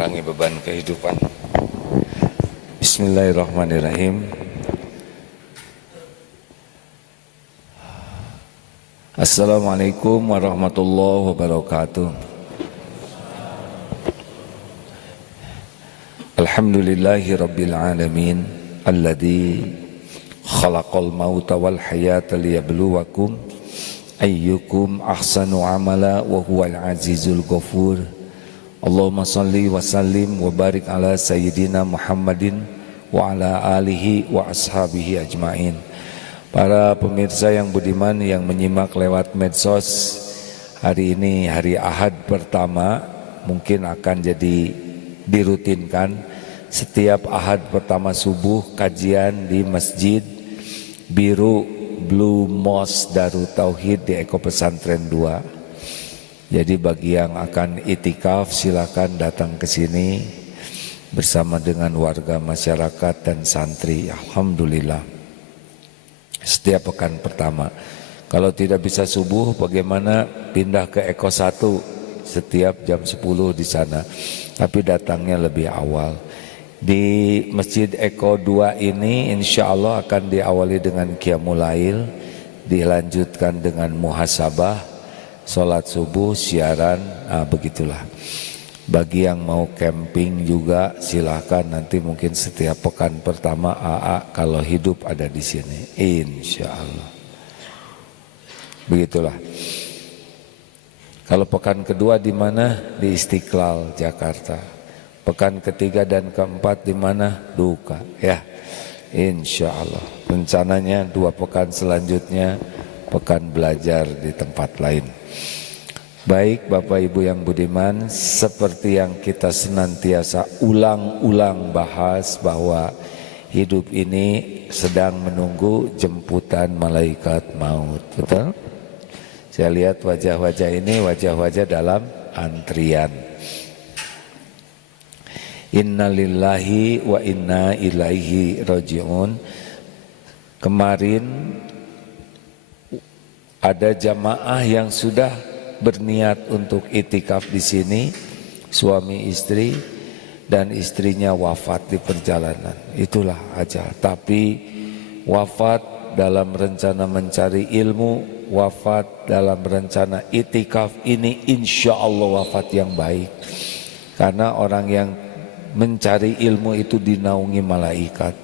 mengurangi beban kehidupan. Bismillahirrahmanirrahim. Assalamualaikum warahmatullahi wabarakatuh. Alhamdulillahi rabbil alamin alladzi khalaqal mauta wal hayata liyabluwakum ayyukum ahsanu amala wa huwal azizul ghafur. Allahumma salli wa sallim wa barik ala sayyidina Muhammadin wa ala alihi wa ashabihi ajmain. Para pemirsa yang budiman yang menyimak lewat medsos, hari ini hari Ahad pertama, mungkin akan jadi dirutinkan setiap Ahad pertama subuh kajian di Masjid Biru Blue Mosque Darut Tauhid di Eko Pesantren 2. Jadi bagi yang akan itikaf silakan datang ke sini bersama dengan warga masyarakat dan santri. Alhamdulillah. Setiap pekan pertama. Kalau tidak bisa subuh, bagaimana pindah ke Eko 1 setiap jam 10 di sana. Tapi datangnya lebih awal. Di Masjid Eko 2 ini insya Allah akan diawali dengan Qiyamul Lail, dilanjutkan dengan muhasabah, sholat subuh, siaran, begitulah. Bagi yang mau camping juga silahkan, nanti mungkin setiap pekan pertama AA kalau hidup ada di sini, insya Allah. Begitulah. Kalau pekan kedua di mana? Di Istiqlal Jakarta. Pekan ketiga dan keempat di mana? Duka, ya. Insya Allah. Rencananya 2 pekan selanjutnya pekan belajar di tempat lain. Baik Bapak Ibu yang budiman, seperti yang kita senantiasa ulang-ulang bahas bahwa hidup ini sedang menunggu jemputan malaikat maut. Betul? Saya lihat wajah-wajah ini wajah-wajah dalam antrian. Inna lillahi wa inna ilaihi raji'un. Kemarin ada jamaah yang sudah berniat untuk itikaf di sini, suami istri, dan istrinya wafat di perjalanan. Itulah aja. Tapi wafat dalam rencana mencari ilmu, wafat dalam rencana itikaf ini insya Allah wafat yang baik. Karena orang yang mencari ilmu itu dinaungi malaikat,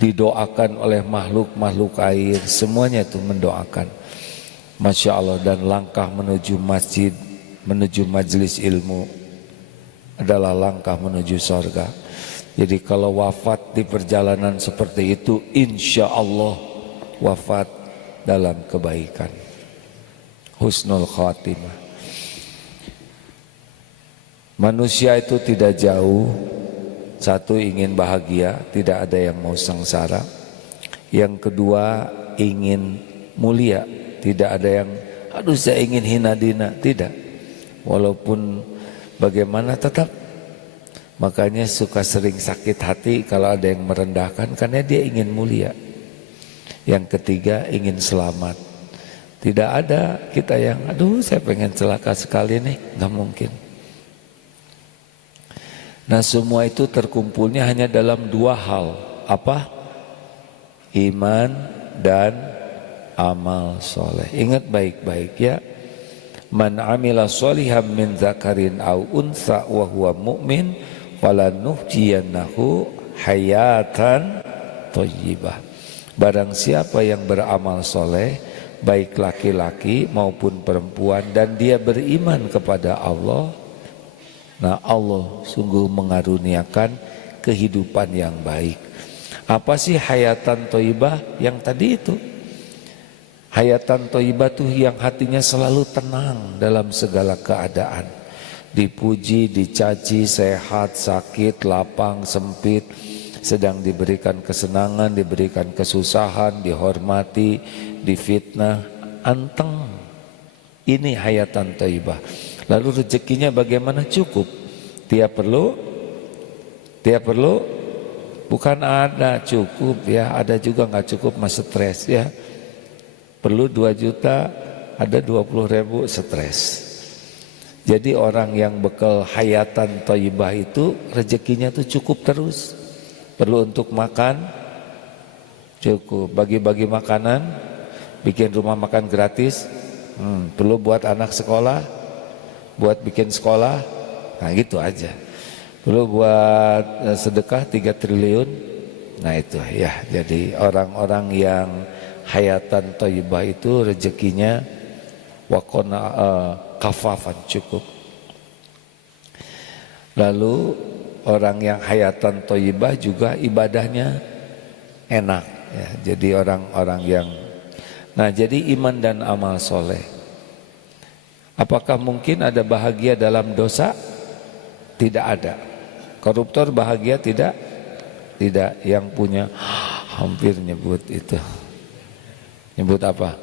didoakan oleh makhluk-makhluk air, semuanya itu mendoakan. Masya Allah, dan langkah menuju masjid, menuju majelis ilmu adalah langkah menuju surga. Jadi kalau wafat di perjalanan seperti itu, insya Allah wafat dalam kebaikan, husnul khatimah. Manusia itu tidak jauh. Satu, ingin bahagia, tidak ada yang mau sengsara. Yang kedua, ingin mulia. Tidak ada yang, aduh saya ingin hina dina. Tidak. Walaupun bagaimana tetap. Makanya suka sering sakit hati kalau ada yang merendahkan, karena dia ingin mulia. Yang ketiga, ingin selamat. Tidak ada kita yang, aduh saya pengen celaka sekali nih. Gak mungkin. Nah semua itu terkumpulnya hanya dalam 2 hal. Apa? Iman dan amal soleh. Ingat baik-baik ya. Man amila sholihan min dzakarin aw untha wa huwa mu'min falanuhyiyannahu hayatan thayyibah. Barang siapa yang beramal soleh, baik laki-laki maupun perempuan, dan dia beriman kepada Allah, nah Allah sungguh mengaruniakan kehidupan yang baik. Apa sih hayatan thayyibah? Yang tadi itu. Hayatan thayyibah itu yang hatinya selalu tenang dalam segala keadaan. Dipuji, dicaci, sehat, sakit, lapang, sempit, sedang diberikan kesenangan, diberikan kesusahan, dihormati, difitnah, anteng. Ini hayatan thayyibah. Lalu rezekinya bagaimana? Cukup. Tiap perlu? Bukan ada cukup ya, ada juga nggak cukup, mas stres ya. Perlu 2 juta, ada 20.000, stres. Jadi orang yang bekal hayatan thayyibah itu rezekinya tuh cukup terus. Perlu untuk makan cukup, bagi-bagi makanan, bikin rumah makan gratis, perlu buat anak sekolah, buat bikin sekolah, nah gitu aja. Perlu buat sedekah 3 triliun. Nah itu ya, jadi orang-orang yang hayatan thayyibah itu rezekinya wakona kafafan, cukup. Lalu orang yang hayatan thayyibah juga ibadahnya enak ya. Jadi orang-orang yang jadi iman dan amal soleh. Apakah mungkin ada bahagia dalam dosa? Tidak ada. Koruptor bahagia tidak? Tidak. Yang punya hampir nyebut itu. Nyebut apa?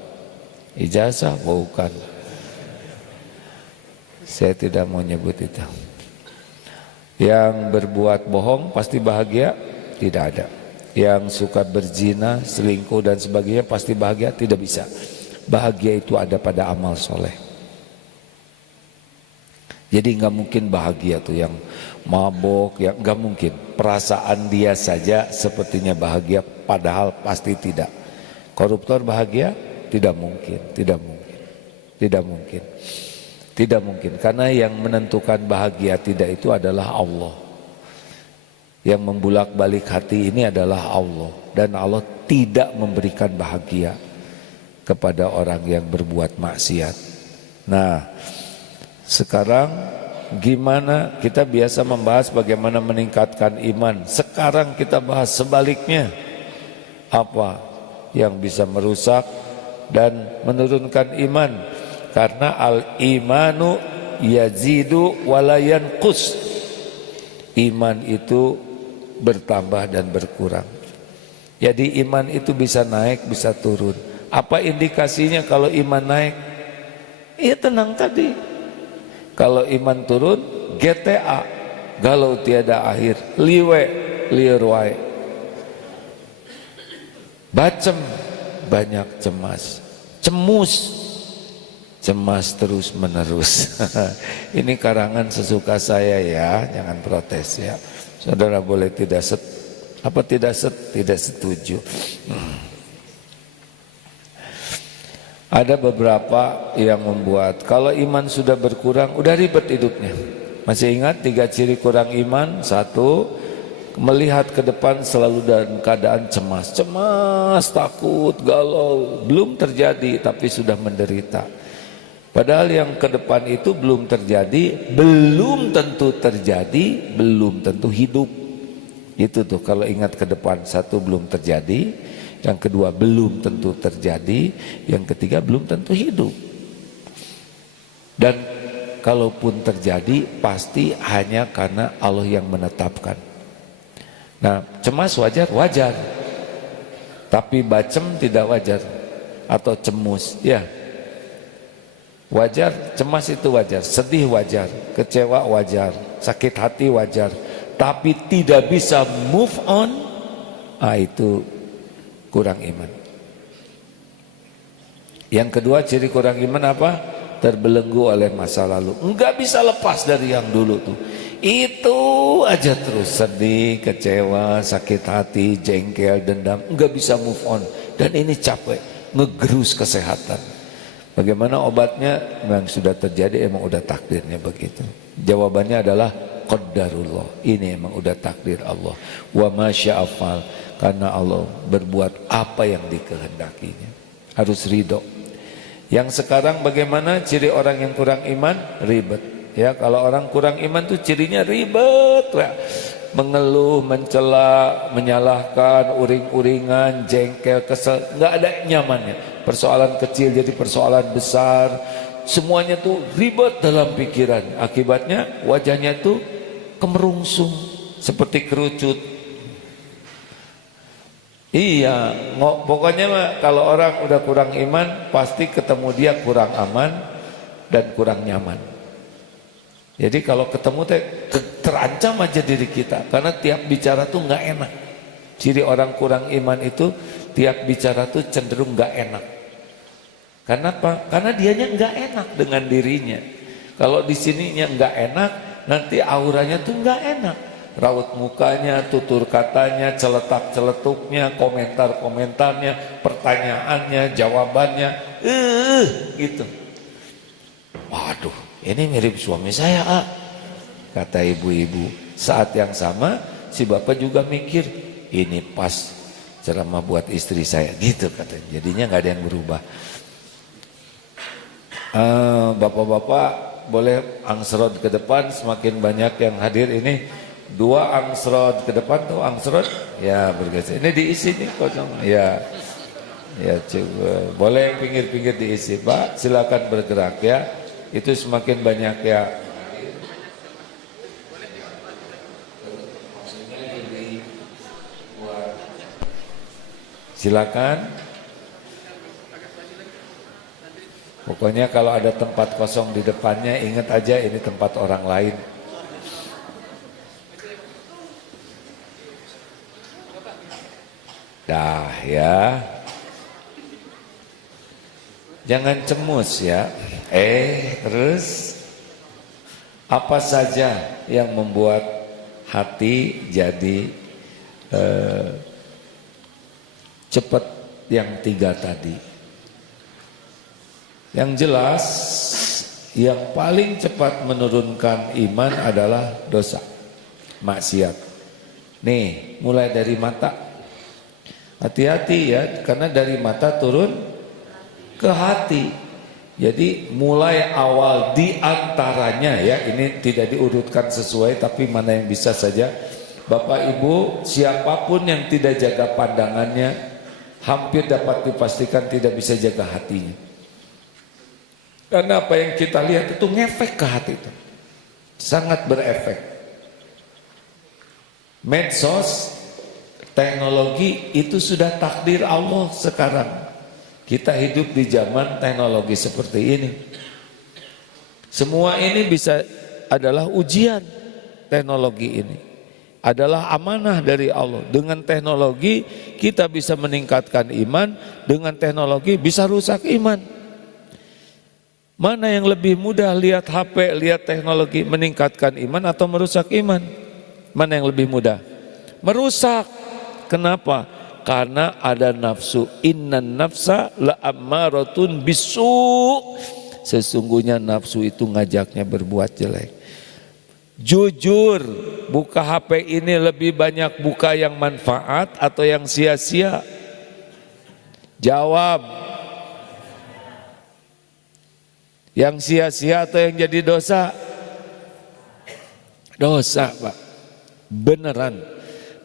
Ijazah? Bukan. Saya tidak mau nyebut itu. Yang berbuat bohong pasti bahagia? Tidak ada. Yang suka berzina, selingkuh dan sebagainya pasti bahagia? Tidak bisa. Bahagia itu ada pada amal soleh. Jadi nggak mungkin bahagia tuh yang mabok, ya nggak mungkin. Perasaan dia saja sepertinya bahagia, padahal pasti tidak. Koruptor bahagia? Tidak mungkin, tidak mungkin, tidak mungkin, tidak mungkin. Karena yang menentukan bahagia tidak itu adalah Allah. Yang membulak-balik hati ini adalah Allah, dan Allah tidak memberikan bahagia kepada orang yang berbuat maksiat. Nah, sekarang gimana kita biasa membahas bagaimana meningkatkan iman. Sekarang kita bahas sebaliknya. Apa yang bisa merusak dan menurunkan iman? Karena al-imanu yazidu wala yanqus. Iman itu bertambah dan berkurang. Jadi iman itu bisa naik, bisa turun. Apa indikasinya kalau iman naik? Iya tenang tadi. Kalau iman turun, GTA, galau tiada akhir, liwe, liruai, bacem, banyak cemas, cemus, cemas terus menerus. Ini karangan sesuka saya ya, jangan protes ya. Saudara boleh tidak tidak setuju. Ada beberapa yang membuat kalau iman sudah berkurang udah ribet hidupnya. Masih ingat 3 ciri kurang iman? 1, melihat ke depan selalu dalam keadaan cemas, takut, galau. Belum terjadi tapi sudah menderita. Padahal yang ke depan itu belum terjadi, belum tentu terjadi, belum tentu hidup. Itu tuh kalau ingat ke depan, 1 belum terjadi, yang kedua belum tentu terjadi, yang ketiga belum tentu hidup. Dan kalaupun terjadi pasti hanya karena Allah yang menetapkan. Nah, cemas wajar, wajar. Tapi bacem tidak wajar atau cemus, ya. Wajar, cemas itu wajar, sedih wajar, kecewa wajar, sakit hati wajar. Tapi tidak bisa move on, itu kurang iman. Yang kedua ciri kurang iman apa? Terbelenggu oleh masa lalu. Enggak bisa lepas dari yang dulu tuh. Itu aja terus sedih, kecewa, sakit hati, jengkel, dendam. Enggak bisa move on. Dan ini capek, ngegerus kesehatan. Bagaimana obatnya? Memang sudah terjadi, emang udah takdirnya begitu. Jawabannya adalah qadarullah. Ini emang udah takdir Allah. Wa ma sya'afal. Karena Allah berbuat apa yang dikehendakinya. Harus ridho. Yang sekarang bagaimana ciri orang yang kurang iman? Ribet. Ya, kalau orang kurang iman tuh cirinya ribet. Ya. Mengeluh, mencela, menyalahkan, uring-uringan, jengkel, kesel. Nggak ada nyamannya. Persoalan kecil jadi persoalan besar. Semuanya tuh ribet dalam pikiran. Akibatnya wajahnya tuh kemerungsung. Seperti kerucut. Iya, pokoknya mah kalau orang udah kurang iman pasti ketemu dia kurang aman dan kurang nyaman. Jadi kalau ketemu terancam aja diri kita karena tiap bicara tuh nggak enak. Ciri orang kurang iman itu tiap bicara tuh cenderung nggak enak. Karena apa? Karena dianya nggak enak dengan dirinya. Kalau di sininya nggak enak, nanti auranya tuh nggak enak. Raut mukanya, tutur katanya, celetak-celetuknya, komentar-komentarnya, pertanyaannya, jawabannya, gitu. Waduh, ini mirip suami saya, kata ibu-ibu. Saat yang sama, si bapak juga mikir, ini pas ceramah buat istri saya, gitu katanya. Jadinya nggak ada yang berubah. Bapak-bapak boleh angsrod ke depan, semakin banyak yang hadir ini. 2 angsrod ke depan tuh angsrod, ya bergeser. Ini diisi nih kosong, ya coba. Boleh pinggir-pinggir diisi, Pak. Silakan bergerak ya. Itu semakin banyak ya. Silakan. Pokoknya kalau ada tempat kosong di depannya, ingat aja ini tempat orang lain. Dah ya. Jangan cemus ya. Terus apa saja yang membuat hati jadi cepat yang 3 tadi. Yang jelas yang paling cepat menurunkan iman adalah dosa, maksiat. Nih, mulai dari mata. Hati-hati ya, karena dari mata turun ke hati. Jadi mulai awal di antaranya ya, ini tidak diurutkan sesuai tapi mana yang bisa saja. Bapak Ibu, siapapun yang tidak jaga pandangannya hampir dapat dipastikan tidak bisa jaga hatinya. Karena apa yang kita lihat itu ngefek ke hati itu. Sangat berefek. Medsos, teknologi itu sudah takdir Allah sekarang. Kita hidup di zaman teknologi seperti ini. Semua ini bisa adalah ujian. Teknologi ini adalah amanah dari Allah. Dengan teknologi kita bisa meningkatkan iman, dengan teknologi bisa rusak iman. Mana yang lebih mudah, lihat HP, lihat teknologi meningkatkan iman atau merusak iman? Mana yang lebih mudah? Merusak. Kenapa? Karena ada nafsu. Innan nafsa la'ammaratun bisu. Sesungguhnya nafsu itu ngajaknya berbuat jelek. Jujur, buka HP ini lebih banyak buka yang manfaat atau yang sia-sia? Jawab. Yang sia-sia atau yang jadi dosa? Dosa, Pak. Beneran.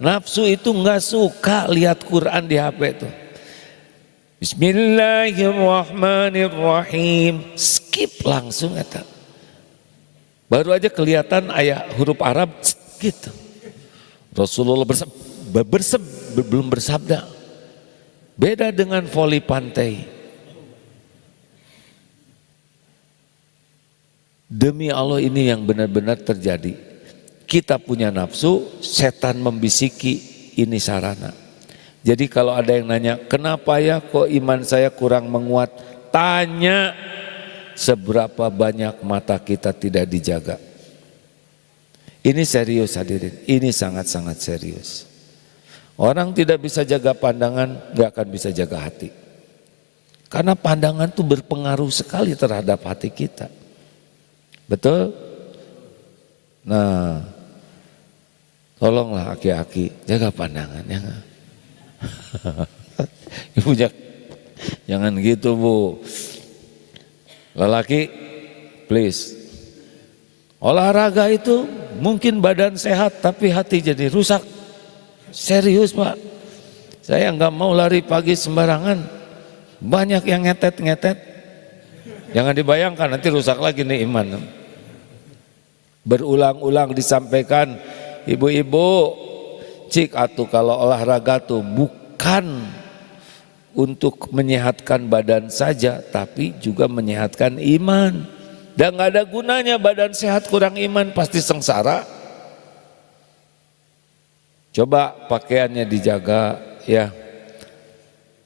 Nafsu itu nggak suka lihat Quran di HP itu. Bismillahirrahmanirrahim. Skip langsung eta. Baru aja kelihatan ayat huruf Arab gitu. Rasulullah belum bersabda. Beda dengan voli pantai. Demi Allah ini yang benar-benar terjadi. Kita punya nafsu, setan membisiki, ini sarana. Jadi kalau ada yang nanya, kenapa ya kok iman saya kurang menguat? Tanya, seberapa banyak mata kita tidak dijaga. Ini serius hadirin, ini sangat-sangat serius. Orang tidak bisa jaga pandangan, gak akan bisa jaga hati. Karena pandangan itu berpengaruh sekali terhadap hati kita. Betul? Nah, tolonglah aki-aki jaga pandangan ya. Ibu jangan gitu Bu. Lelaki please. Olahraga itu mungkin badan sehat tapi hati jadi rusak. Serius Pak. Saya nggak mau lari pagi sembarangan. Banyak yang ngetet-ngetet. Jangan dibayangkan nanti rusak lagi nih iman. Berulang-ulang disampaikan, ibu-ibu, cik atuh kalau olahraga tuh bukan untuk menyehatkan badan saja, tapi juga menyehatkan iman. Dan gak ada gunanya badan sehat kurang iman, pasti sengsara. Coba pakaiannya dijaga ya.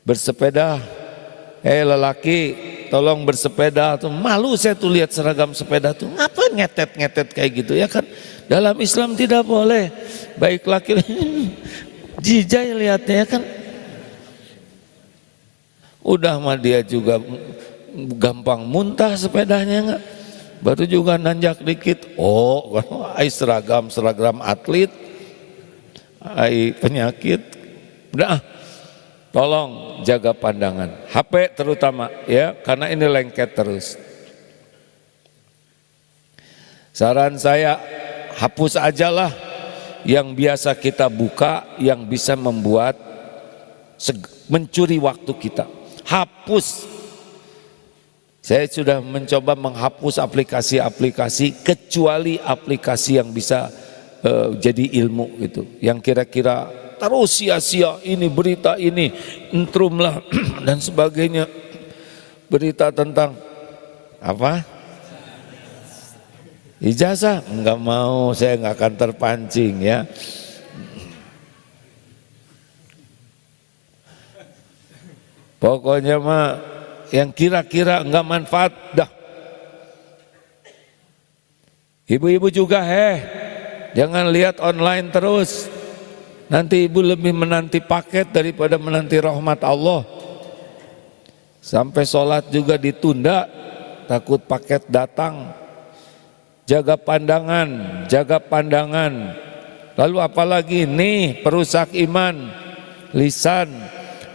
Bersepeda, lelaki tolong bersepeda tuh. Malu saya tuh lihat seragam sepeda tuh. Apa ngetet-ngetet kayak gitu ya kan? Dalam Islam tidak boleh. Baik laki jijai lihatnya ya kan. Udah mah dia juga gampang muntah sepedanya enggak. Baru juga nanjak dikit. Oh, ai seragam atlet. Ai penyakit. Udah, tolong jaga pandangan. HP terutama ya, karena ini lengket terus. Saran saya, hapus ajalah yang biasa kita buka, yang bisa membuat mencuri waktu kita. Hapus. Saya sudah mencoba menghapus aplikasi-aplikasi kecuali aplikasi yang bisa jadi ilmu gitu. Yang kira-kira terus sia-sia ini berita ini, intrum lah dan sebagainya. Berita tentang apa? Ijazah, enggak mau, saya enggak akan terpancing ya. Pokoknya mah yang kira-kira enggak manfaat dah. Ibu-ibu juga jangan lihat online terus. Nanti ibu lebih menanti paket daripada menanti rahmat Allah. Sampai sholat juga ditunda, takut paket datang. Jaga pandangan, jaga pandangan. Lalu apalagi nih perusak iman, lisan.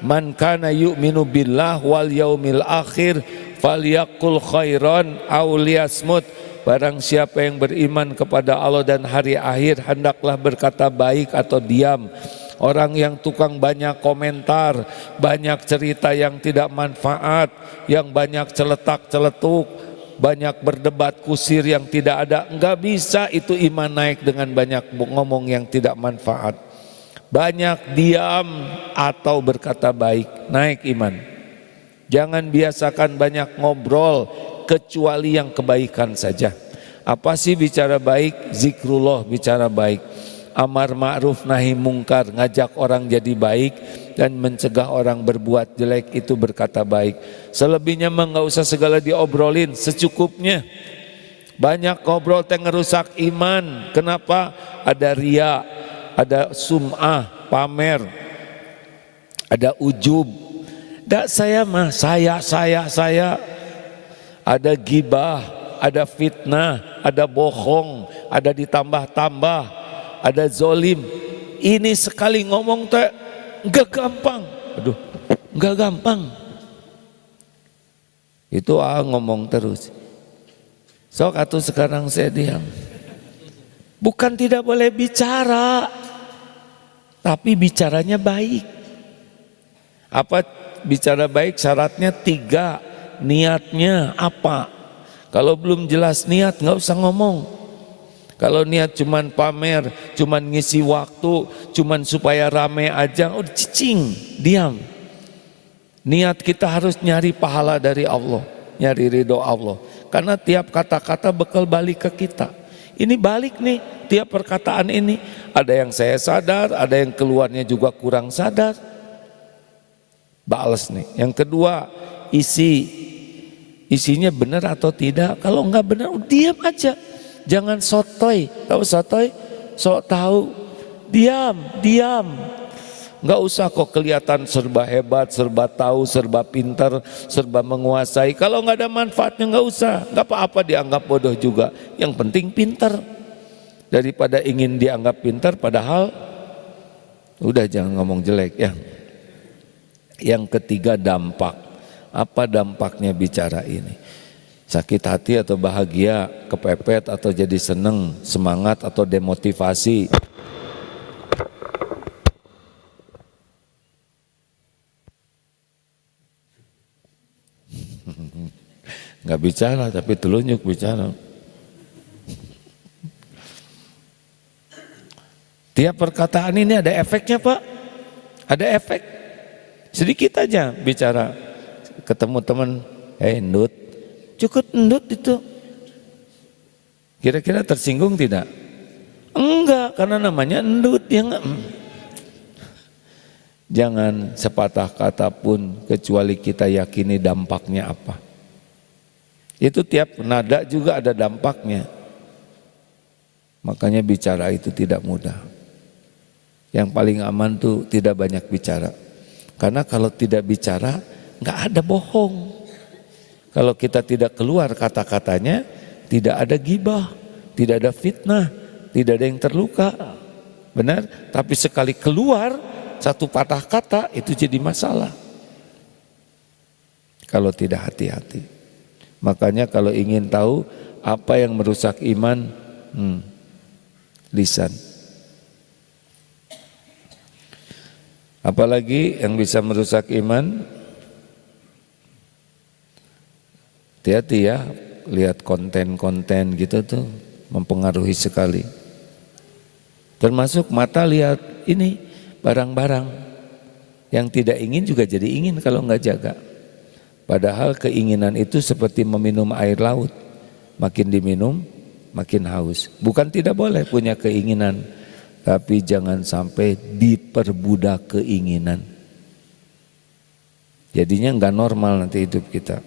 Man kana yu'minu billah wal yaumil akhir falyaqul khairan aw liyasmut. Barang siapa yang beriman kepada Allah dan hari akhir hendaklah berkata baik atau diam. Orang yang tukang banyak komentar, banyak cerita yang tidak manfaat, yang banyak celetak-celetuk, banyak berdebat kusir yang tidak ada, enggak bisa itu iman naik dengan banyak ngomong yang tidak manfaat. Banyak diam atau berkata baik, naik iman. Jangan biasakan banyak ngobrol kecuali yang kebaikan saja. Apa sih bicara baik? Zikrullah bicara baik. Amar ma'ruf nahi mungkar, ngajak orang jadi baik dan mencegah orang berbuat jelek, itu berkata baik. Selebihnya mah enggak usah segala diobrolin, secukupnya. Banyak ngobrol yang ngerusak iman. Kenapa? Ada ria, ada sum'ah, pamer, ada ujub. Dak saya mah, saya. Ada gibah, ada fitnah, ada bohong, ada ditambah-tambah, ada zolim. Ini sekali ngomong teh enggak gampang. Aduh, enggak gampang. Itu ngomong terus. Sok atuh sekarang saya diam. Bukan tidak boleh bicara, tapi bicaranya baik. Apa bicara baik? Syaratnya 3. Niatnya apa? Kalau belum jelas niat nggak usah ngomong. Kalau niat cuman pamer, cuman ngisi waktu, cuman supaya rame aja, cicing, diam. Niat kita harus nyari pahala dari Allah, nyari ridho Allah. Karena tiap kata-kata bekal balik ke kita. Ini balik nih, tiap perkataan ini. Ada yang saya sadar, ada yang keluarnya juga kurang sadar. Bales nih. Yang kedua, isinya benar atau tidak. Kalau enggak benar, diam aja. Jangan sotoy. Tahu sotoy? Sok tahu. Diam. Enggak usah kok kelihatan serba hebat, serba tahu, serba pintar, serba menguasai. Kalau enggak ada manfaatnya enggak usah. Enggak apa-apa dianggap bodoh juga. Yang penting pintar. Daripada ingin dianggap pintar padahal udah jangan ngomong jelek ya. Yang ketiga, dampak. Apa dampaknya bicara ini? Sakit hati atau bahagia, kepepet atau jadi seneng, semangat atau demotivasi. Nggak bicara tapi telunjuk bicara. Tiap perkataan ini ada efeknya Pak. Ada efek. Sedikit aja bicara. Ketemu teman, endut. Cukup endut itu. Kira-kira tersinggung tidak? Enggak, karena namanya endut. Ya enggak. Jangan sepatah kata pun kecuali kita yakini dampaknya apa. Itu tiap nada juga ada dampaknya. Makanya bicara itu tidak mudah. Yang paling aman tuh tidak banyak bicara. Karena kalau tidak bicara nggak ada bohong. Kalau kita tidak keluar kata-katanya, tidak ada gibah, tidak ada fitnah, tidak ada yang terluka. Benar? Tapi sekali keluar satu patah kata itu jadi masalah. Kalau tidak hati-hati. Makanya kalau ingin tahu apa yang merusak iman, lisan. Apalagi yang bisa merusak iman? Hati-hati ya, lihat konten-konten gitu tuh mempengaruhi sekali. Termasuk mata lihat ini barang-barang yang tidak ingin juga jadi ingin kalau nggak jaga. Padahal keinginan itu seperti meminum air laut, makin diminum makin haus. Bukan tidak boleh punya keinginan, tapi jangan sampai diperbudak keinginan. Jadinya nggak normal nanti hidup kita.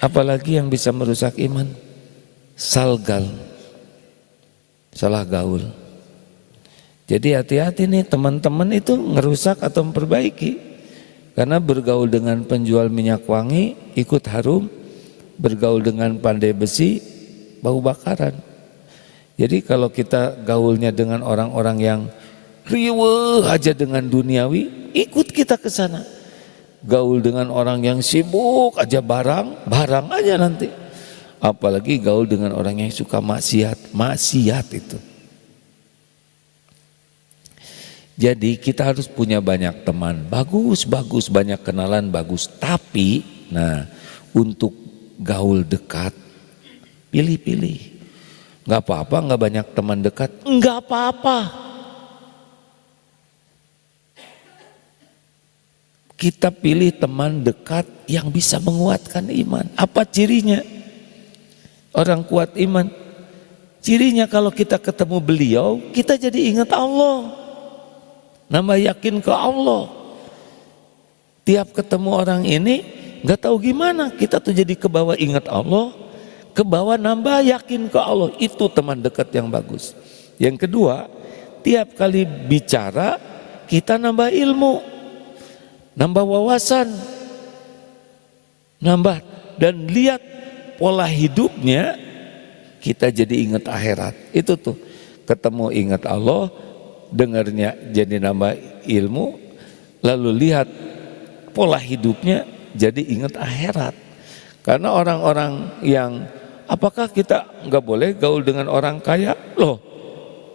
Apalagi yang bisa merusak iman? Salgal, salah gaul. Jadi hati-hati nih teman-teman itu ngerusak atau memperbaiki. Karena bergaul dengan penjual minyak wangi ikut harum, bergaul dengan pandai besi bau bakaran. Jadi kalau kita gaulnya dengan orang-orang yang riweuh aja dengan duniawi, ikut kita ke sana. Gaul dengan orang yang sibuk aja barang aja nanti. Apalagi gaul dengan orang yang suka maksiat itu. Jadi kita harus punya banyak teman, bagus, banyak kenalan bagus. Tapi, untuk gaul dekat, pilih-pilih. Gak apa-apa gak banyak teman dekat, gak apa-apa. Kita pilih teman dekat yang bisa menguatkan iman. Apa cirinya? Orang kuat iman. Cirinya kalau kita ketemu beliau, kita jadi ingat Allah. Nambah yakin ke Allah. Tiap ketemu orang ini, gak tahu gimana. Kita tuh jadi kebawa ingat Allah, kebawa nambah yakin ke Allah. Itu teman dekat yang bagus. Yang kedua, tiap kali bicara, kita nambah ilmu, nambah wawasan, nambah dan lihat pola hidupnya, kita jadi ingat akhirat. Itu tuh ketemu ingat Allah, dengarnya jadi nambah ilmu, lalu lihat pola hidupnya jadi ingat akhirat. Karena orang-orang yang apakah kita nggak boleh gaul dengan orang kaya? Loh,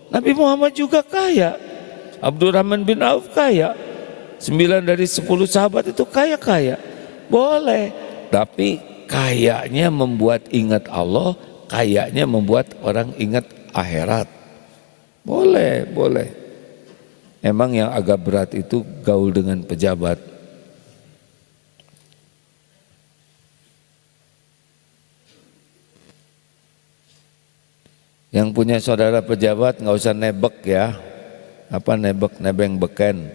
Nabi Muhammad juga kaya, Abdurrahman bin Auf kaya, 9 dari 10 sahabat itu kaya-kaya. Boleh, tapi kayaknya membuat ingat Allah, kayaknya membuat orang ingat akhirat. Boleh. Emang yang agak berat itu gaul dengan pejabat. Yang punya saudara pejabat nggak usah nebek ya. Apa nebek, nebeng beken.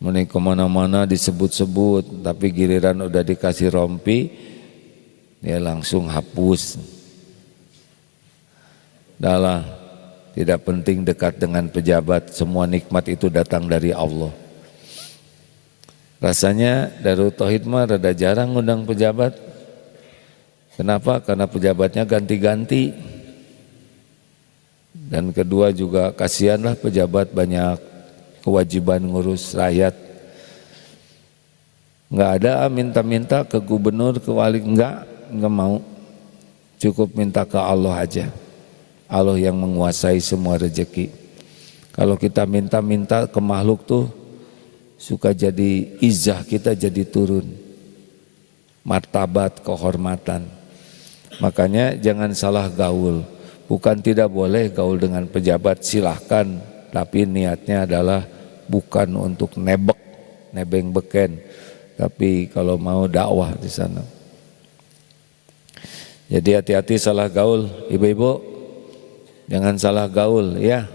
Menik kemana-mana disebut-sebut, tapi giliran udah dikasih rompi, dia langsung hapus. Dahlah, tidak penting dekat dengan pejabat, semua nikmat itu datang dari Allah. Rasanya Darut Tauhid mah rada jarang ngundang pejabat. Kenapa? Karena pejabatnya ganti-ganti. Dan kedua juga kasihanlah pejabat banyak kewajiban ngurus rakyat. Enggak ada minta-minta ke gubernur, ke wali, enggak mau. Cukup minta ke Allah aja. Allah yang menguasai semua rezeki. Kalau kita minta-minta ke makhluk tuh suka jadi izah kita jadi turun. Martabat, kehormatan. Makanya jangan salah gaul. Bukan tidak boleh gaul dengan pejabat, silahkan. Tapi niatnya adalah bukan untuk nebeng beken. Tapi kalau mau dakwah di sana. Jadi hati-hati salah gaul, ibu-ibu. Jangan salah gaul ya.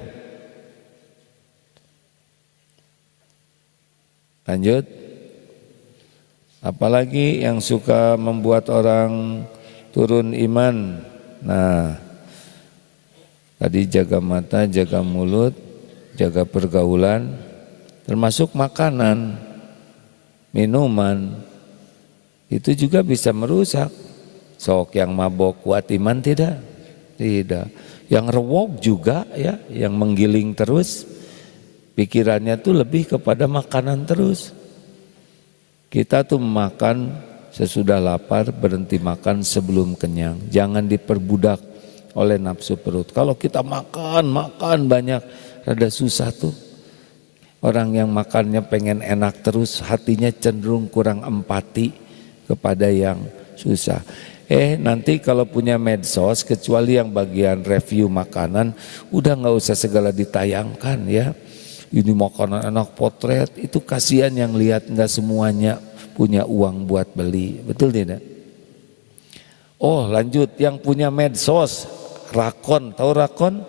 Lanjut. Apalagi yang suka membuat orang turun iman. Nah, tadi jaga mata, jaga mulut, jaga pergaulan, termasuk makanan, minuman, itu juga bisa merusak. Sok yang mabok kuat iman tidak? Tidak. Yang rewok juga ya, yang menggiling terus, pikirannya tuh lebih kepada makanan terus. Kita tuh makan sesudah lapar, berhenti makan sebelum kenyang. Jangan diperbudak oleh nafsu perut. Kalau kita makan banyak, rada susah tuh. Orang yang makannya pengen enak terus, hatinya cenderung kurang empati kepada yang susah. Nanti kalau punya medsos, kecuali yang bagian review makanan, udah nggak usah segala ditayangkan ya. Ini makanan enak potret, itu kasihan yang lihat, nggak semuanya punya uang buat beli, betul tidak? Oh lanjut, yang punya medsos, rakon, tahu rakon?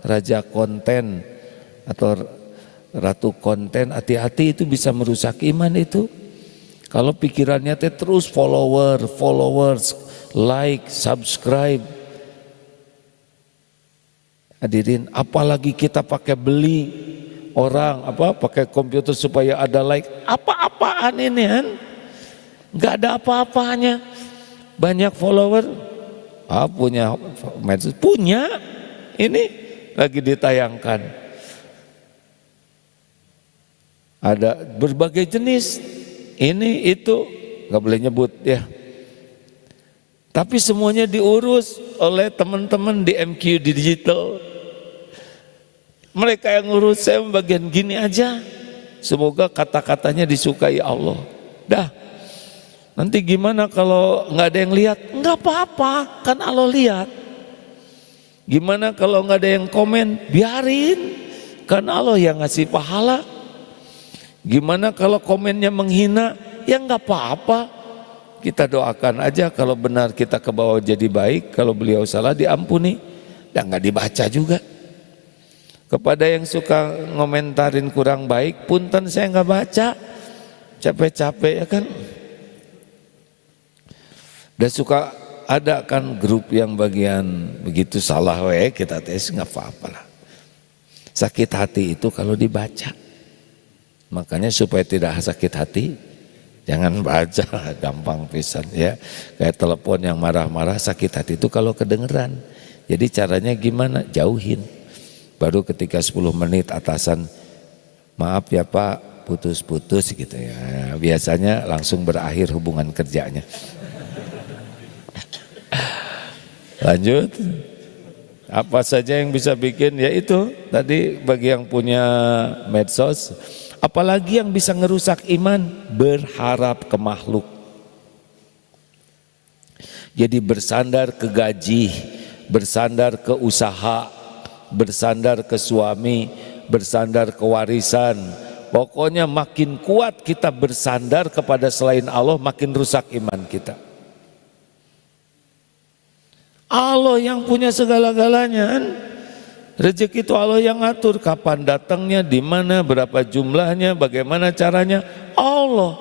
Raja konten atau ratu konten, hati-hati itu bisa merusak iman itu. Kalau pikirannya terus followers, like, subscribe. Hadirin, apalagi kita pakai beli orang pakai komputer supaya ada like, apa-apaan ini kan? Nggak ada apa-apanya. Banyak follower, punya medsos, punya, ini lagi ditayangkan. Ada berbagai jenis, ini itu nggak boleh nyebut ya. Tapi semuanya diurus oleh teman-teman di MQ Digital. Mereka yang ngurus, saya bagian gini aja. Semoga kata-katanya disukai Allah. Dah, nanti gimana kalau nggak ada yang lihat? Nggak apa-apa, kan Allah lihat. Gimana kalau nggak ada yang komen? Biarin, kan Allah yang ngasih pahala. Gimana kalau komennya menghina? Ya nggak apa-apa. Kita doakan aja kalau benar kita ke bawah jadi baik, kalau beliau salah diampuni. Dan nggak dibaca juga. Kepada yang suka ngomentarin kurang baik, punten saya nggak baca, capek-capek ya kan. Dan suka ada kan grup yang bagian begitu salah kita tes nggak apa-apa lah. Sakit hati itu kalau dibaca, makanya supaya tidak sakit hati, jangan baca, gampang pisan ya. Kayak telepon yang marah-marah, sakit hati itu kalau kedengeran. Jadi caranya gimana? Jauhin. Baru ketika 10 menit atasan, maaf ya Pak, putus-putus gitu ya. Biasanya langsung berakhir hubungan kerjanya. Lanjut. Apa saja yang bisa bikin, ya itu tadi bagi yang punya medsos. Apalagi yang bisa ngerusak iman, berharap ke makhluk. Jadi bersandar ke gaji, bersandar ke usaha, bersandar ke suami, bersandar ke warisan. Pokoknya makin kuat kita bersandar kepada selain Allah, makin rusak iman kita. Allah yang punya segala-galanya kan. Rezeki itu Allah yang ngatur, kapan datangnya, di mana, berapa jumlahnya, bagaimana caranya, Allah.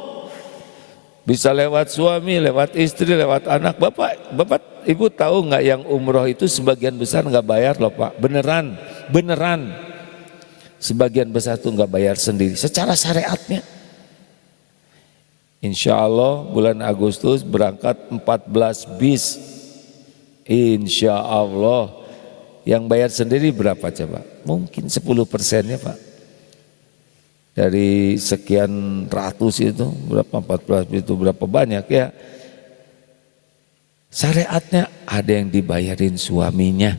Bisa lewat suami, lewat istri, lewat anak. Bapak, Ibu tahu nggak yang umroh itu sebagian besar nggak bayar loh Pak, beneran. Sebagian besar itu nggak bayar sendiri, secara syariatnya. Insya Allah bulan Agustus berangkat 14 bis. Insya Allah. Yang bayar sendiri berapa coba? Mungkin 10%-nya Pak. Dari sekian ratus itu berapa, 14 itu berapa banyak ya. Syariatnya ada yang dibayarin suaminya.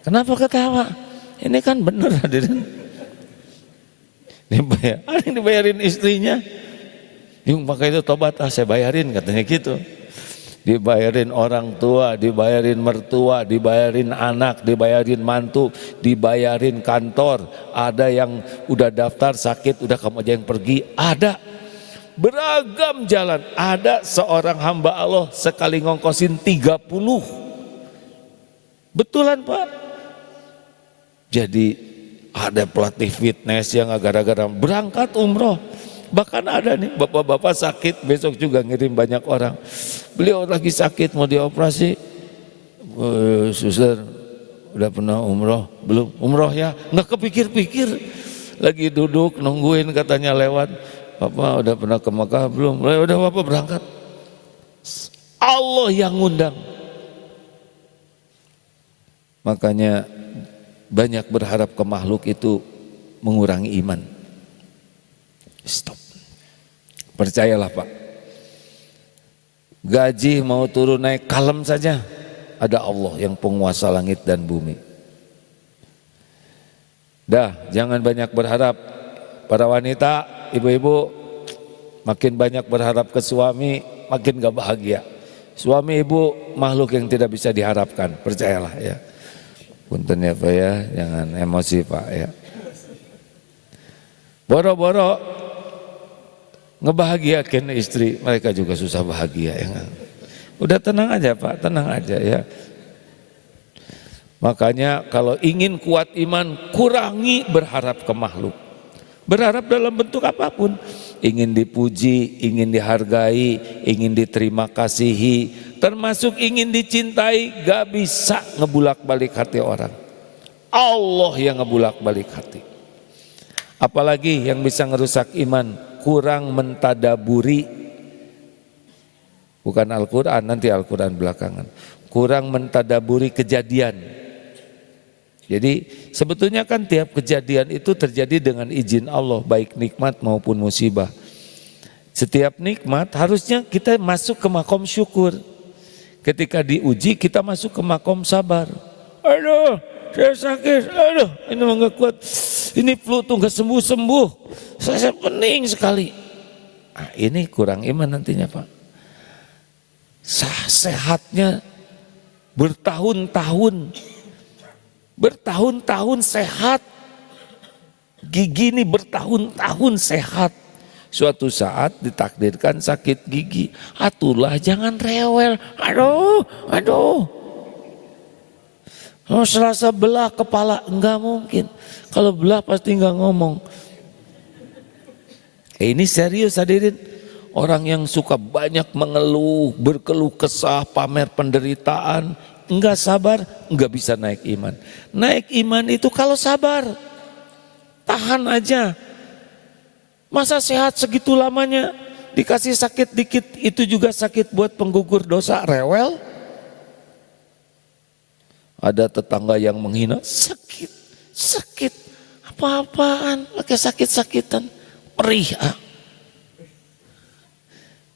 Kenapa ketawa? Ini kan benar hadirin. Ada yang dibayarin istrinya. Yung pakai itu tobat, saya bayarin katanya gitu. Dibayarin orang tua, dibayarin mertua, dibayarin anak, dibayarin mantu, dibayarin kantor. Ada yang udah daftar sakit, udah kamu aja yang pergi. Ada beragam jalan. Ada seorang hamba Allah sekali ngongkosin 30. Betulan Pak. Jadi ada pelatih fitness yang gara-gara berangkat umroh, Bahkan ada nih bapak-bapak sakit, besok juga ngirim banyak orang. Beliau lagi sakit mau dioperasi. Suster, udah pernah umroh? Belum? Umroh ya? Nggak kepikir-pikir. Lagi duduk nungguin katanya lewat. Bapak udah pernah ke Mekah? Belum? Udah bapak berangkat. Allah yang ngundang. Makanya banyak berharap ke makhluk itu mengurangi iman. Stop. Percayalah Pak. Gaji mau turun naik kalem saja. Ada Allah yang penguasa langit dan bumi. Dah, jangan banyak berharap. Para wanita, ibu-ibu, makin banyak berharap ke suami, makin gak bahagia. Suami ibu makhluk yang tidak bisa diharapkan, percayalah ya. Punten ya Pak ya, jangan emosi Pak ya. Boro-boro ngebahagiakan istri, mereka juga susah bahagia ya. Udah tenang aja Pak, tenang aja ya. Makanya kalau ingin kuat iman, kurangi berharap ke makhluk. Berharap dalam bentuk apapun. Ingin dipuji, ingin dihargai, ingin diterima kasihi, termasuk ingin dicintai, gak bisa ngebulak-balik hati orang. Allah yang ngebulak-balik hati. Apalagi yang bisa ngerusak iman, kurang mentadaburi. Bukan Al-Quran, nanti Al-Quran belakangan. Kurang mentadaburi kejadian. Jadi sebetulnya kan tiap kejadian itu terjadi dengan izin Allah, baik nikmat maupun musibah. Setiap nikmat harusnya kita masuk ke makom syukur. Ketika diuji kita masuk ke makom sabar. Aduh, saya sakit, aduh ini nggak kuat, ini flu tuh nggak sembuh-sembuh, saya pening sekali. Nah, ini kurang iman nantinya Pak. Sehatnya bertahun-tahun sehat, gigi ini bertahun-tahun sehat. Suatu saat ditakdirkan sakit gigi, atulah jangan rewel. Aduh. Oh, serasa belah kepala, enggak mungkin. Kalau belah pasti enggak ngomong. Ini serius hadirin. Orang yang suka banyak mengeluh, berkeluh kesah, pamer penderitaan, enggak sabar, enggak bisa naik iman. Naik iman itu kalau sabar, tahan aja. Masa sehat segitu lamanya, dikasih sakit dikit, itu juga sakit buat penggugur dosa, rewel. Ada tetangga yang menghina, sakit, apa-apaan, pakai sakit-sakitan, perih.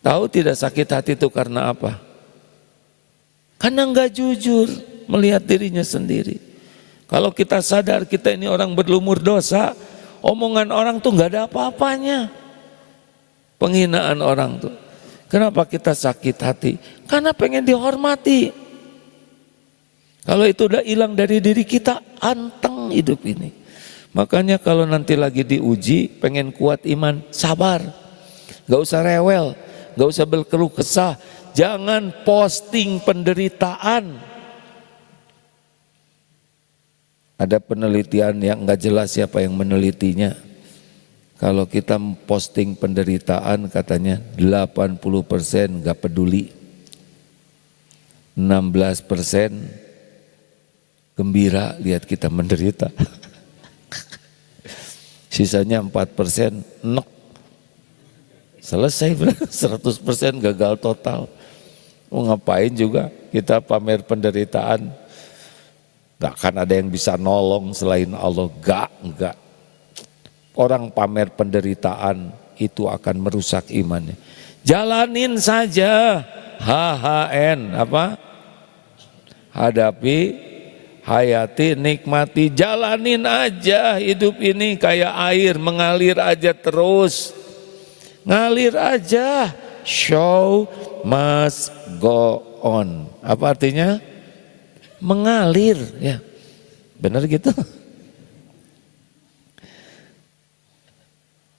Tahu tidak sakit hati itu karena apa? Karena enggak jujur melihat dirinya sendiri. Kalau kita sadar kita ini orang berlumur dosa, omongan orang tuh enggak ada apa-apanya. Penghinaan orang tuh. Kenapa kita sakit hati? Karena pengen dihormati. Kalau itu udah hilang dari diri kita, anteng hidup ini. Makanya kalau nanti lagi diuji, pengen kuat iman, sabar. Enggak usah rewel, enggak usah berkeluh kesah. Jangan posting penderitaan. Ada penelitian yang enggak jelas siapa yang menelitinya. Kalau kita posting penderitaan katanya 80% enggak peduli. 16% gembira lihat kita menderita. Sisanya 4% nek. Selesai 100% gagal total. Mau ngapain juga kita pamer penderitaan? Gak akan ada yang bisa nolong selain Allah. Enggak. Orang pamer penderitaan itu akan merusak imannya. Jalanin saja. HHN apa? Hadapi, hayati, nikmati. Jalanin aja hidup ini kayak air mengalir aja terus. Ngalir aja, show must go on. Apa artinya? Mengalir, ya. Benar gitu?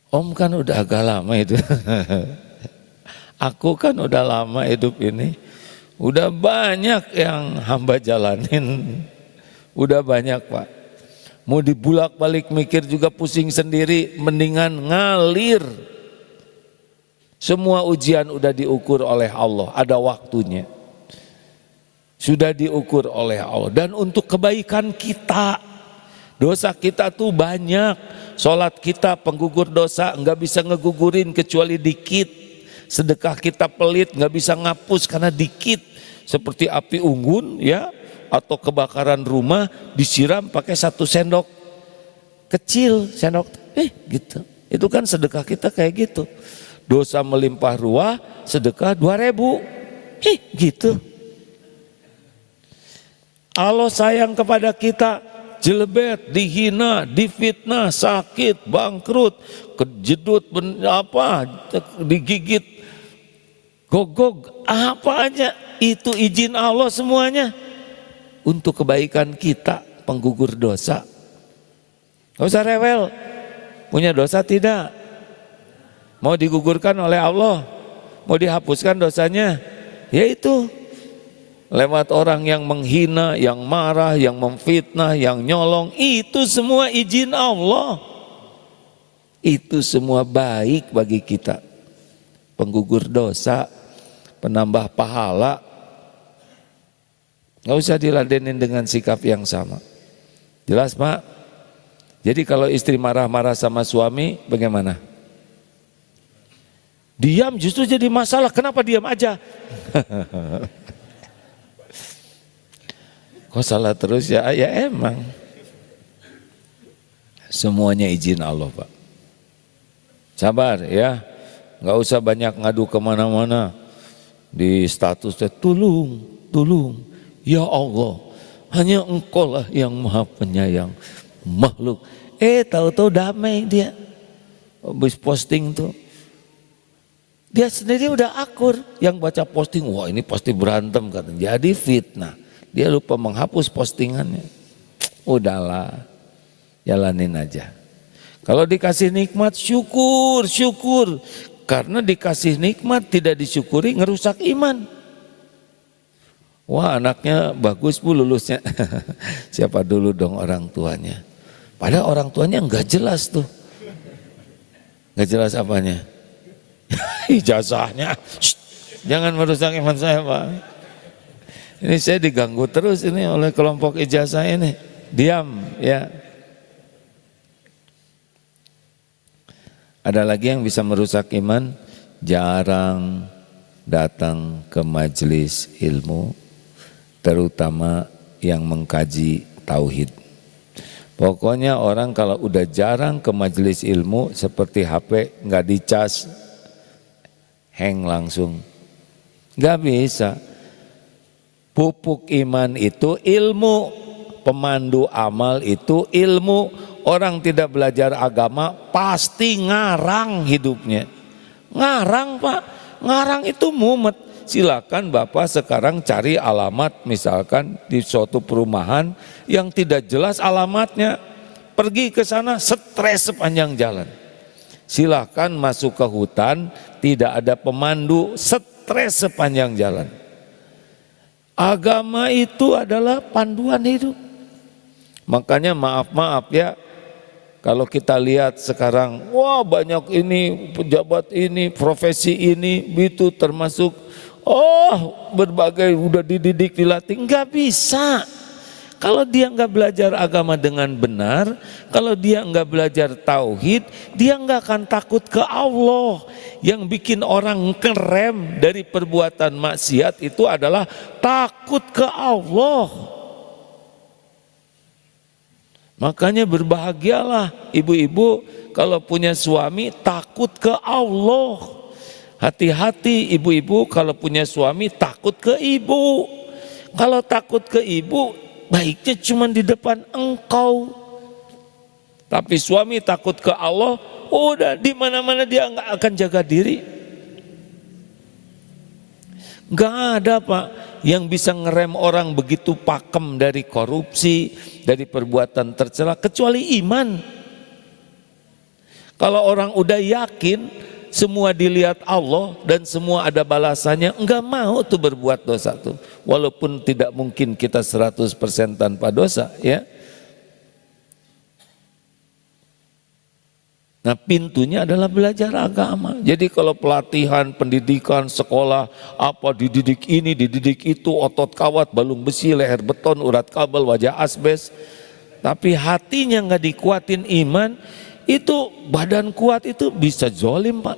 Om kan udah agak lama itu. Aku kan udah lama hidup ini. Udah banyak yang hamba jalanin. Udah banyak Pak. Mau dibulak balik mikir juga pusing sendiri. Mendingan ngalir. Semua ujian udah diukur oleh Allah, ada waktunya. Sudah diukur oleh Allah. Dan untuk kebaikan kita, dosa kita tuh banyak. Sholat kita penggugur dosa, enggak bisa ngegugurin kecuali dikit. Sedekah kita pelit, enggak bisa ngapus karena dikit. Seperti api unggun ya, atau kebakaran rumah disiram pakai 1 sendok kecil, sendok gitu. Itu kan sedekah kita kayak gitu. Dosa melimpah ruah, sedekah 2.000. Gitu. Allah sayang kepada kita, jelebet, dihina, difitnah, sakit, bangkrut, kejedut, digigit, gogog, apa aja. Itu izin Allah semuanya untuk kebaikan kita, penggugur dosa. Gak usah rewel, punya dosa tidak? Mau digugurkan oleh Allah, mau dihapuskan dosanya, yaitu lewat orang yang menghina, yang marah, yang memfitnah, yang nyolong, itu semua izin Allah. Itu semua baik bagi kita. Penggugur dosa, penambah pahala. Gak usah diladenin dengan sikap yang sama. Jelas Pak? Jadi kalau istri marah-marah sama suami bagaimana? Diam justru jadi masalah, kenapa diam aja? Kok salah terus ya? Ya emang. Semuanya izin Allah Pak. Sabar ya, gak usah banyak ngadu kemana-mana. Di statusnya tolong. Ya Allah, hanya Engkau lah yang maha penyayang makhluk. Tahu-tahu damai dia. Habis posting tuh. Dia sendiri udah akur. Yang baca posting, wah ini pasti berantem katanya. Jadi fitnah. Dia lupa menghapus postingannya. Udahlah, jalanin aja. Kalau dikasih nikmat syukur. Karena dikasih nikmat tidak disyukuri ngerusak iman. Wah anaknya bagus Bu lulusnya. Siapa dulu dong orang tuanya. Padahal orang tuanya enggak jelas tuh. Enggak jelas apanya. Ijazahnya. Jangan merusak iman saya Pak. Ini saya diganggu terus ini oleh kelompok ijazah ini. Diam ya. Ada lagi yang bisa merusak iman, jarang datang ke majelis ilmu, terutama yang mengkaji tauhid. Pokoknya orang kalau udah jarang ke majelis ilmu seperti HP nggak dicas, hang langsung. Nggak bisa. Pupuk iman itu ilmu, pemandu amal itu ilmu. Orang tidak belajar agama pasti ngarang hidupnya. Ngarang Pak, ngarang itu mumet. Silakan Bapak sekarang cari alamat misalkan di suatu perumahan yang tidak jelas alamatnya. Pergi ke sana stres sepanjang jalan. Silakan masuk ke hutan, tidak ada pemandu, stres sepanjang jalan. Agama itu adalah panduan hidup. Makanya maaf ya, kalau kita lihat sekarang, wah banyak ini pejabat ini, profesi ini, itu termasuk, berbagai udah dididik, dilatih, nggak bisa. Kalau dia nggak belajar agama dengan benar, kalau dia nggak belajar tauhid, dia nggak akan takut ke Allah. Yang bikin orang ngerem dari perbuatan maksiat itu adalah takut ke Allah. Makanya berbahagialah ibu-ibu kalau punya suami takut ke Allah. Hati-hati ibu-ibu kalau punya suami takut ke ibu. Kalau takut ke ibu baiknya cuma di depan engkau. Tapi suami takut ke Allah, udah di mana-mana dia nggak akan jaga diri. Nggak ada Pak yang bisa ngerem orang begitu pakem dari korupsi, dari perbuatan tercela, kecuali iman. Kalau orang udah yakin semua dilihat Allah dan semua ada balasannya, enggak mau tuh berbuat dosa tuh. Walaupun tidak mungkin kita 100% tanpa dosa ya. Nah pintunya adalah belajar agama. Jadi kalau pelatihan, pendidikan, sekolah, apa dididik ini, dididik itu, otot kawat, balung besi, leher beton, urat kabel, wajah asbes. Tapi hatinya nggak dikuatin iman, itu badan kuat itu bisa zolim Pak.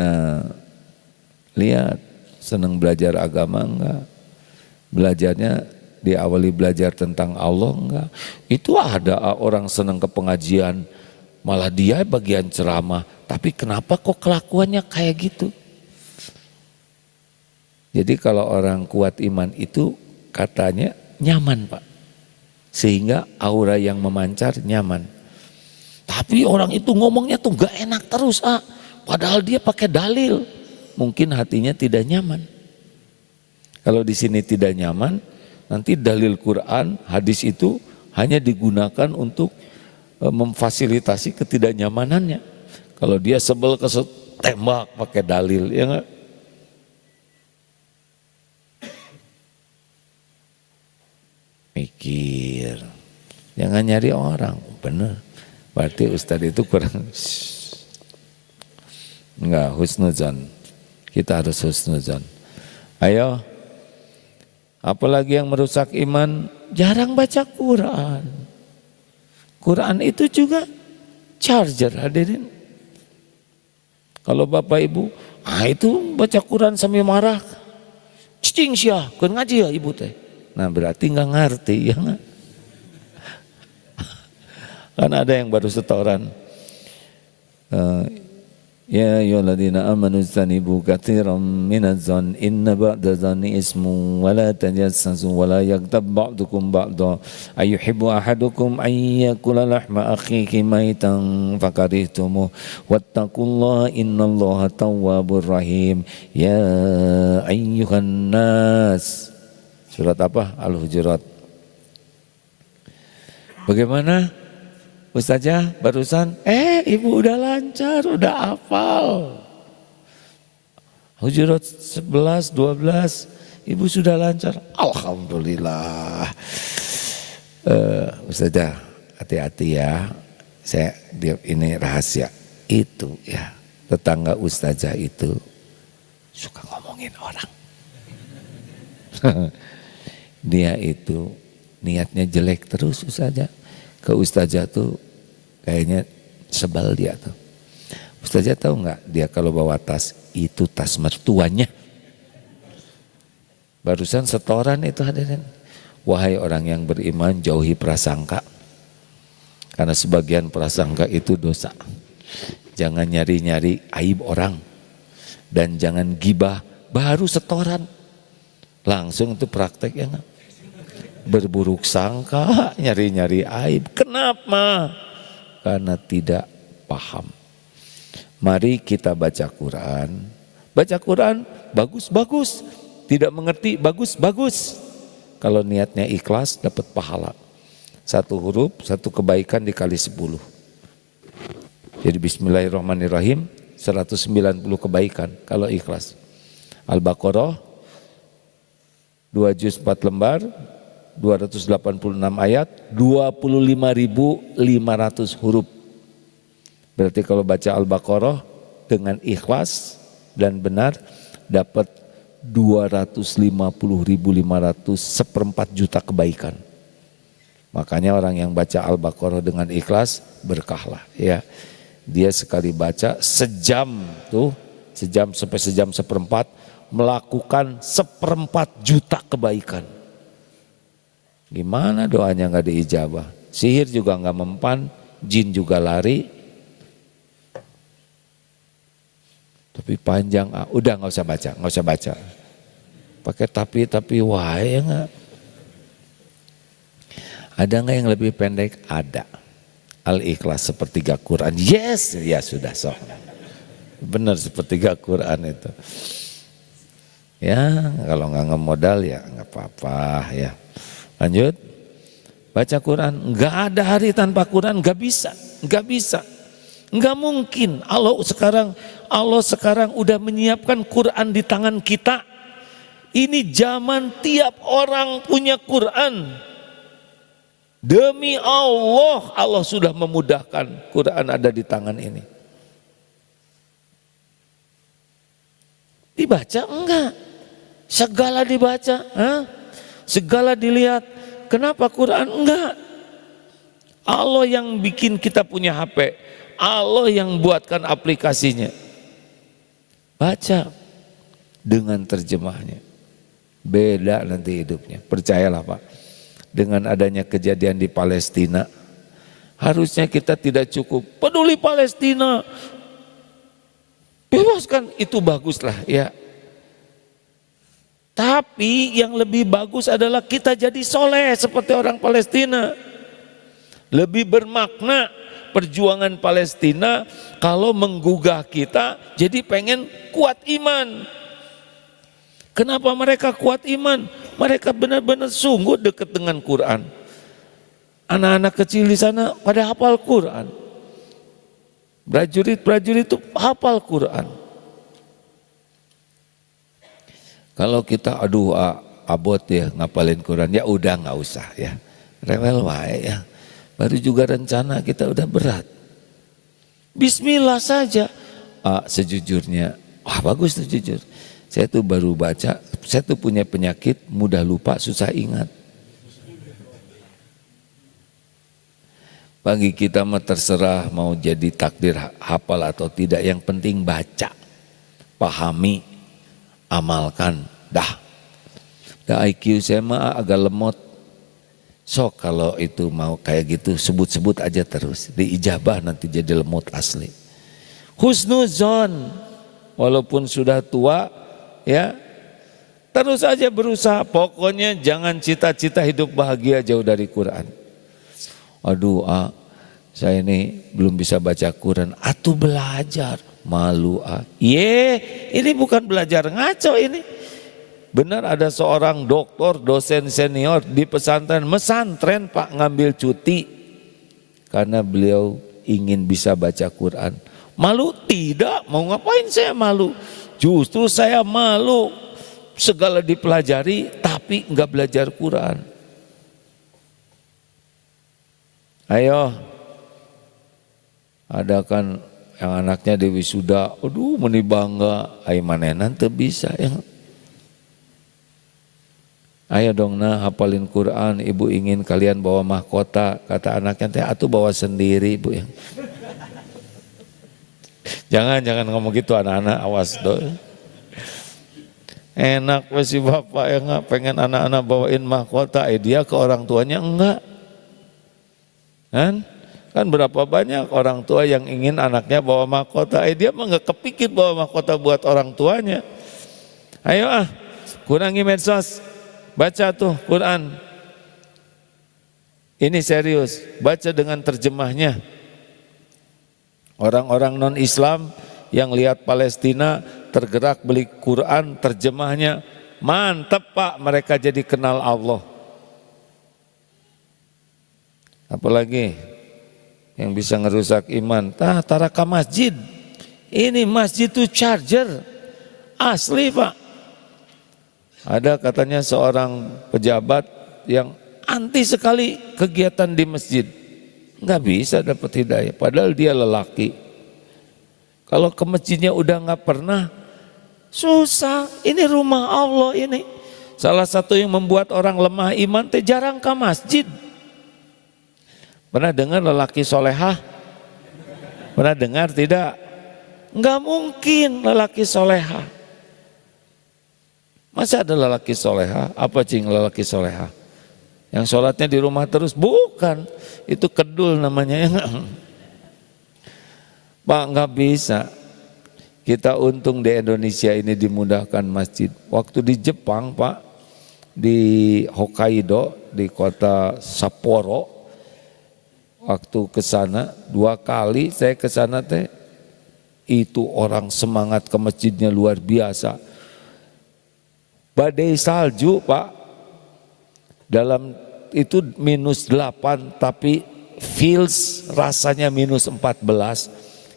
Nah lihat, senang belajar agama enggak? Belajarnya diawali belajar tentang Allah enggak? Itu ada orang senang ke pengajian, malah dia bagian ceramah, tapi kenapa kok kelakuannya kayak gitu? Jadi kalau orang kuat iman itu katanya nyaman Pak, sehingga aura yang memancar nyaman. Tapi orang itu ngomongnya tuh gak enak terus padahal dia pakai dalil, mungkin hatinya tidak nyaman. Kalau di sini tidak nyaman, nanti dalil Quran, hadis itu hanya digunakan untuk memfasilitasi ketidaknyamanannya. Kalau dia sebel tembak pakai dalil, ya enggak? Mikir, jangan nyari orang, bener. Berarti Ustadz itu kurang, enggak husnuzan. Kita harus husnuzan. Ayo. Apalagi yang merusak iman, jarang baca Quran. Quran itu juga charger hadirin. Kalau Bapak Ibu, itu baca Quran sambil marah. Cicing syah, kan ngaji ya Ibu teh. Nah berarti nggak ngerti ya nggak? Kan ada yang baru setoran. Ya ayyuhalladzina amanu ijtanibu katsiran minadh-dhanni inna ba'dadh-dhanni ismun wa la tajassasu wa la yaghtab ba'dukum ba'dha ayyuhibbu ahadukum an yakula lahma akhihi maitan fakarihtumuh wattaqullaha innallaha tawwabur rahim ya ayyuhan nas. Surat apa? Al-Hujurat. Bagaimana? Ustazah barusan, ibu udah lancar, udah hafal. Hujurat 11, 12, ibu sudah lancar. Alhamdulillah. Ustazah hati-hati ya, ini rahasia. Itu ya, tetangga ustazah itu suka ngomongin orang. Dia itu niatnya jelek terus ustazah. Ke ustazah tuh kayaknya sebal dia tuh. Ustazah tahu nggak dia kalau bawa tas itu tas mertuanya. Barusan setoran itu hadirin. Wahai orang yang beriman jauhi prasangka. Karena sebagian prasangka itu dosa. Jangan nyari-nyari aib orang. Dan jangan gibah baru setoran. Langsung itu praktek ya nggak? Berburuk sangka, nyari-nyari aib. Kenapa? Karena tidak paham. Mari kita baca Quran. Baca Quran bagus-bagus. Tidak mengerti bagus-bagus. Kalau niatnya ikhlas dapat pahala. Satu huruf, satu kebaikan dikali 10. Jadi bismillahirrahmanirrahim 190 kebaikan kalau ikhlas. Al-Baqarah 2 juz 4 lembar 286 ayat, 25.500 huruf. Berarti kalau baca Al-Baqarah dengan ikhlas dan benar dapat 250.500 seperempat juta kebaikan. Makanya orang yang baca Al-Baqarah dengan ikhlas berkahlah ya. Dia sekali baca sejam sampai sejam seperempat melakukan seperempat juta kebaikan. Gimana doanya nggak diijabah? Sihir juga nggak mempan, jin juga lari. Tapi panjang, udah nggak usah baca. Pakai tapi wah ya nggak. Ada nggak yang lebih pendek? Ada. Al-Ikhlas sepertiga Quran. Yes, ya sudah sok. Benar sepertiga Quran itu. Ya kalau nggak ngemodal ya nggak apa-apa ya. Lanjut, baca Quran, nggak ada hari tanpa Quran, nggak bisa, nggak mungkin. Allah sekarang udah menyiapkan Quran di tangan kita. Ini zaman tiap orang punya Quran. Demi Allah, Allah sudah memudahkan Quran ada di tangan ini. Dibaca enggak? Segala dibaca, segala dilihat. Kenapa Quran enggak? Allah yang bikin kita punya HP, Allah yang buatkan aplikasinya. Baca dengan terjemahnya. Beda nanti hidupnya, percayalah Pak. Dengan adanya kejadian di Palestina, harusnya kita tidak cukup peduli Palestina, bebaskan, itu baguslah ya. Tapi yang lebih bagus adalah kita jadi soleh seperti orang Palestina. Lebih bermakna perjuangan Palestina kalau menggugah kita jadi pengen kuat iman. Kenapa mereka kuat iman? Mereka benar-benar sungguh dekat dengan Quran. Anak-anak kecil di sana pada hafal Quran. Prajurit-prajurit itu hafal Quran. Kalau kita abot ya ngapalin Quran, ya udah nggak usah ya. Rewel wae ya. Baru juga rencana kita udah berat. Bismillah saja. Sejujurnya, bagus tuh jujur. Saya tuh baru baca, saya tuh punya penyakit mudah lupa, susah ingat. Bagi kita mah terserah mau jadi takdir hafal atau tidak, yang penting baca, pahami, amalkan, dah. IQ saya mah agak lemot. Sok kalau itu mau kayak gitu sebut-sebut aja terus, diijabah nanti jadi lemot asli. Husnuzon, walaupun sudah tua, ya, terus aja berusaha. Pokoknya jangan cita-cita hidup bahagia jauh dari Quran. Aduh, saya ini belum bisa baca Quran. Atuh belajar, malu ini bukan belajar ngaco ini. Benar ada seorang doktor, dosen senior di pesantren, mesantren Pak, ngambil cuti karena beliau ingin bisa baca Quran. Malu? Tidak, mau ngapain saya malu? Justru saya malu segala dipelajari tapi enggak belajar Quran. Ayo, ada kan yang anaknya di wisuda, aduh meni bangga, ai manenan teu bisa ya. Ayo dong nah hafalin Quran, ibu ingin kalian bawa mahkota, kata anaknya teh atuh bawa sendiri ibu ya. Jangan ngomong gitu anak-anak, awas dong. Enak si bapak ya nggak pengen anak-anak bawain mahkota, dia ke orang tuanya enggak. Kan berapa banyak orang tua yang ingin anaknya bawa mahkota, dia mah nggak kepikir bawa mahkota buat orang tuanya. Ayo kurangi medsos, baca tuh Quran. Ini serius, baca dengan terjemahnya. Orang-orang non-Islam yang lihat Palestina tergerak beli Quran terjemahnya, mantep Pak, mereka jadi kenal Allah. Apalagi yang bisa ngerusak iman, taraka masjid. Ini masjid itu charger asli Pak. Ada katanya seorang pejabat yang anti sekali kegiatan di masjid. Nggak bisa dapat hidayah, padahal dia lelaki. Kalau ke masjidnya udah nggak pernah, susah. Ini rumah Allah ini. Salah satu yang membuat orang lemah iman teh jarang ke masjid. Pernah dengar lelaki solehah? Pernah dengar tidak? Nggak mungkin lelaki solehah. Masa ada lelaki solehah? Apa cing lelaki solehah? Yang sholatnya di rumah terus? Bukan, itu kedul namanya. Pak, nggak bisa. Kita untung di Indonesia ini dimudahkan masjid. Waktu di Jepang Pak, di Hokkaido, di kota Sapporo, waktu ke sana 2 kali saya ke sana teh, itu orang semangat ke masjidnya luar biasa. Badai salju Pak, dalam itu -8 tapi feels rasanya -14.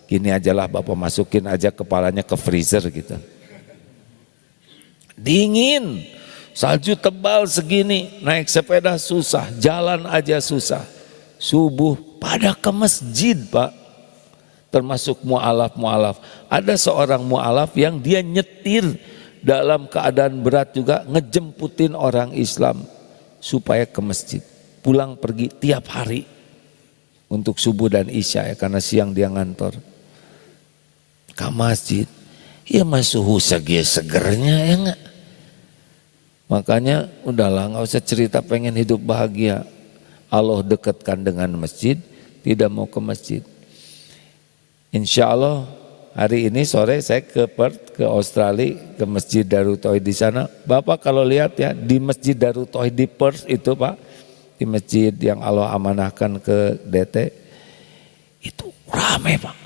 Gini aja lah Bapak masukin aja kepalanya ke freezer gitu. Dingin, Salju tebal segini, naik sepeda susah, jalan aja susah. Subuh pada ke masjid Pak, termasuk mu'alaf. Ada seorang mu'alaf yang dia nyetir dalam keadaan berat juga, ngejemputin orang Islam supaya ke masjid. Pulang pergi tiap hari untuk subuh dan isya ya, karena siang dia ngantor. Ke masjid, ya masuk segernya ya enggak. Makanya udahlah nggak usah cerita pengen hidup bahagia. Allah dekatkan dengan masjid, tidak mau ke masjid. Insya Allah hari ini sore saya ke Perth, ke Australia, ke Masjid Darut Tauhid di sana. Bapak kalau lihat ya di Masjid Darut Tauhid di Perth itu Pak, di masjid yang Allah amanahkan ke DT, itu ramai Pak.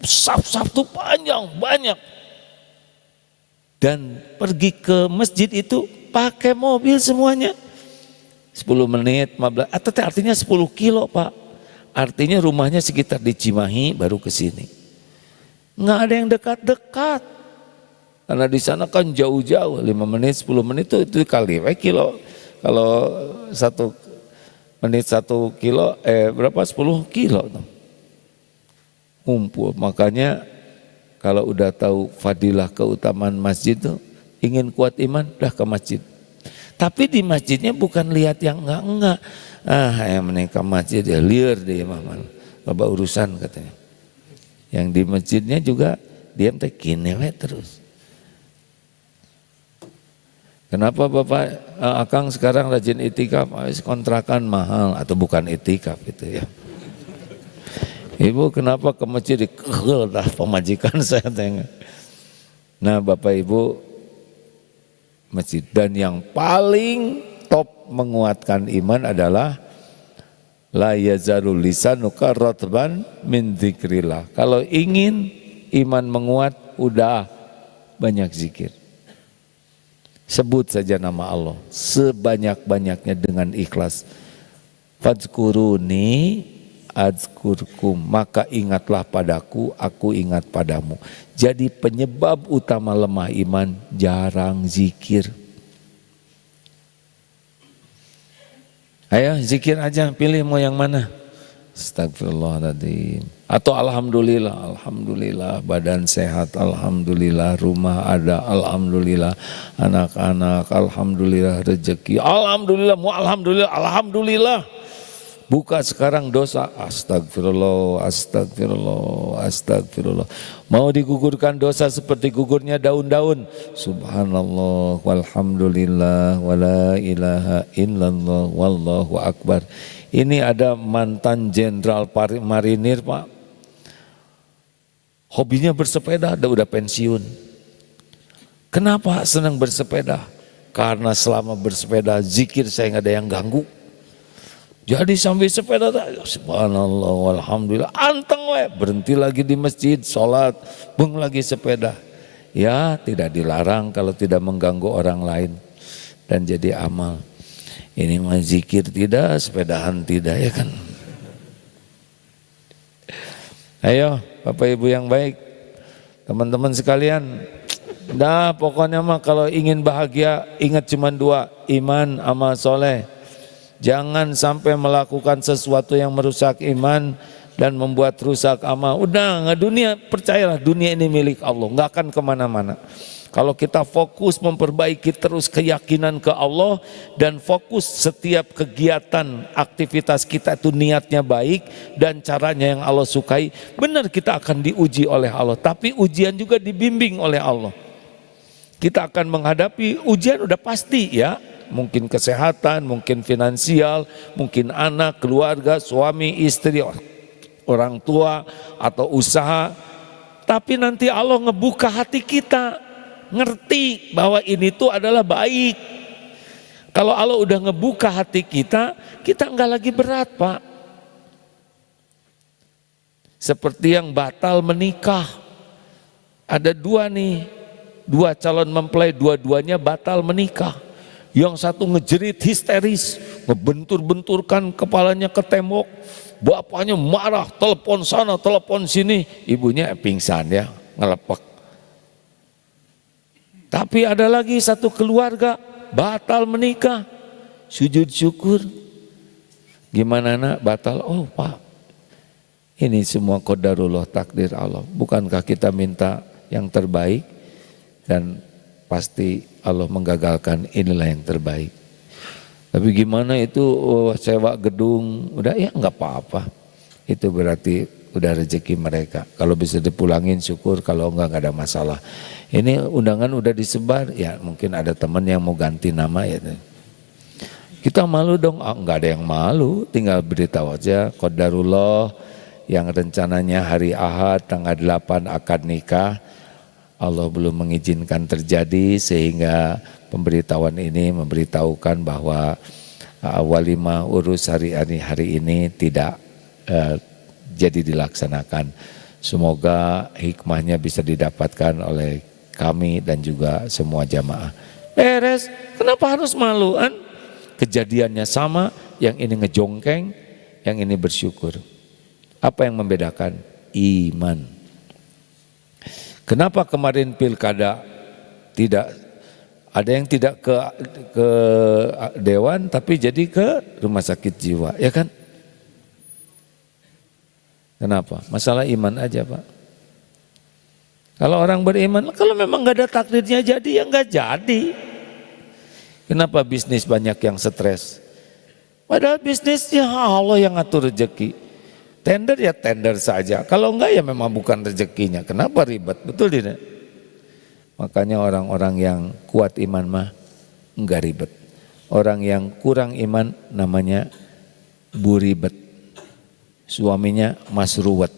Saf-saf tuh panjang, banyak. Dan pergi ke masjid itu pakai mobil semuanya. 10 menit, 15, atau artinya 10 kilo Pak. Artinya rumahnya sekitar di Cimahi baru ke sini. Nggak ada yang dekat-dekat. Karena di sana kan jauh-jauh, 5 menit, 10 menit itu kali kilo. Kalau 1 menit 1 kilo, berapa 10 kilo tuh. Ngumpul, makanya kalau udah tahu fadilah keutamaan masjid tuh, ingin kuat iman, udah ke masjid. Tapi di masjidnya bukan lihat yang enggak. Yang menikah masjid ya liar deh Imam. Loba urusan katanya. Yang di masjidnya juga diam teh kinewe terus. Kenapa Bapak Akang sekarang rajin itikaf? Kontrakan mahal atau bukan itikaf itu ya. Ibu kenapa ke masjid dikegel dah pemajikan saya tengok. Nah Bapak Ibu masjid, dan yang paling top menguatkan iman adalah la yazarul lisanuka ratban min dzikrillah. Kalau ingin iman menguat udah banyak zikir. Sebut saja nama Allah sebanyak-banyaknya dengan ikhlas. Fadzkuruni adzkurkum, maka ingatlah padaku, aku ingat padamu. Jadi penyebab utama lemah iman jarang zikir. Ayo zikir aja, pilih mau yang mana. Astagfirullahaladzim. Atau alhamdulillah badan sehat, alhamdulillah rumah ada, alhamdulillah anak-anak, alhamdulillah rezeki, alhamdulillah. Buka sekarang dosa, astagfirullah. Mau digugurkan dosa seperti gugurnya daun-daun. Subhanallah walhamdulillah wala ilaha illallah wallahu akbar. Ini ada mantan jenderal marinir Pak. Hobinya bersepeda, udah pensiun. Kenapa senang bersepeda? Karena selama bersepeda zikir saya nggak ada yang ganggu. Jadi sambil sepeda, subhanallah walhamdulillah, anteng berhenti lagi di masjid, sholat, beng lagi sepeda. Ya tidak dilarang kalau tidak mengganggu orang lain dan jadi amal. Ini mah zikir tidak, sepedahan tidak ya kan. Ayo Bapak Ibu yang baik, teman-teman sekalian. Nah pokoknya mah kalau ingin bahagia ingat cuma 2, iman amal soleh. Jangan sampai melakukan sesuatu yang merusak iman dan membuat rusak amal. Udah nggak, dunia percayalah dunia ini milik Allah, nggak akan kemana-mana. Kalau kita fokus memperbaiki terus keyakinan ke Allah dan fokus setiap kegiatan aktivitas kita itu niatnya baik dan caranya yang Allah sukai, benar kita akan diuji oleh Allah. Tapi ujian juga dibimbing oleh Allah. Kita akan menghadapi ujian udah pasti ya. Mungkin kesehatan, mungkin finansial, mungkin anak, keluarga, suami, istri, orang tua atau usaha. Tapi nanti Allah ngebuka hati kita, ngerti bahwa ini tuh adalah baik. Kalau Allah udah ngebuka hati kita, kita enggak lagi berat Pak. Seperti yang batal menikah. Ada 2 nih, 2 calon mempelai, dua-duanya batal menikah. Yang satu ngejerit histeris, ngebentur-benturkan kepalanya ke tembok. Bapaknya marah, telepon sana, telepon sini. Ibunya pingsan ya, ngelepek. Tapi ada lagi satu keluarga batal menikah, sujud syukur. Gimana nak batal? Oh Pak, ini semua qadarullah, takdir Allah. Bukankah kita minta yang terbaik dan pasti Allah menggagalkan, inilah yang terbaik. Tapi gimana itu sewa gedung, udah ya nggak apa-apa. Itu berarti udah rezeki mereka. Kalau bisa dipulangin syukur, kalau enggak ada masalah. Ini undangan udah disebar, ya mungkin ada teman yang mau ganti nama ya. Kita malu dong, enggak ada yang malu, tinggal beritahu aja qadarullah yang rencananya hari Ahad tanggal 8 akad nikah. Allah belum mengizinkan terjadi sehingga pemberitahuan ini memberitahukan bahwa walimah urus hari ini tidak jadi dilaksanakan. Semoga hikmahnya bisa didapatkan oleh kami dan juga semua jamaah. Beres, kenapa harus maluan? Kejadiannya sama, yang ini ngejongkeng, yang ini bersyukur. Apa yang membedakan? Iman. Kenapa kemarin pilkada tidak ada yang tidak ke dewan tapi jadi ke rumah sakit jiwa, ya kan? Kenapa? Masalah iman aja Pak. Kalau orang beriman, kalau memang nggak ada takdirnya jadi ya nggak jadi. Kenapa bisnis banyak yang stres? Padahal bisnisnya Allah yang ngatur rezeki. Tender ya tender saja. Kalau enggak ya memang bukan rezekinya. Kenapa ribet? Betul tidak? Makanya orang-orang yang kuat iman mah enggak ribet. Orang yang kurang iman namanya buribet. Suaminya masruwet.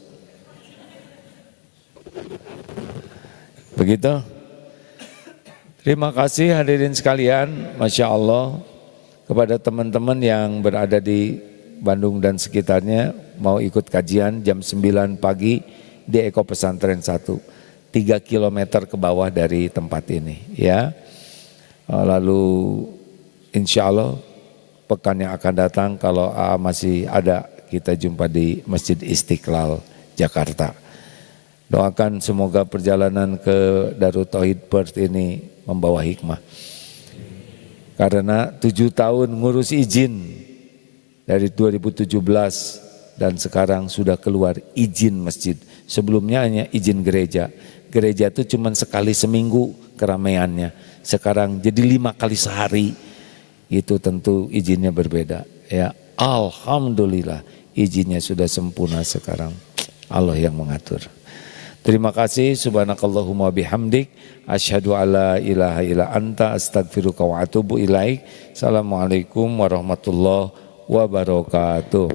Begitu. Terima kasih hadirin sekalian. Masya Allah. Kepada teman-teman yang berada di Bandung dan sekitarnya mau ikut kajian jam 9 pagi di Eko Pesantren 1, 3 km ke bawah dari tempat ini ya. Lalu insya Allah pekan yang akan datang kalau masih ada kita jumpa di Masjid Istiqlal Jakarta. Doakan semoga perjalanan ke Darut Tauhid Perth ini membawa hikmah. Karena 7 tahun ngurus izin dari 2017 dan sekarang sudah keluar izin masjid. Sebelumnya hanya izin gereja. Gereja itu cuma sekali seminggu keramaiannya. Sekarang jadi 5 kali sehari. Itu tentu izinnya berbeda. Ya, alhamdulillah izinnya sudah sempurna sekarang. Allah yang mengatur. Terima kasih. Subhanakallahumma bihamdik. Asyhadu alla ilaha illa anta astaghfiruka wa atubu ilaik. Assalamualaikum warahmatullahi wabarakatuh.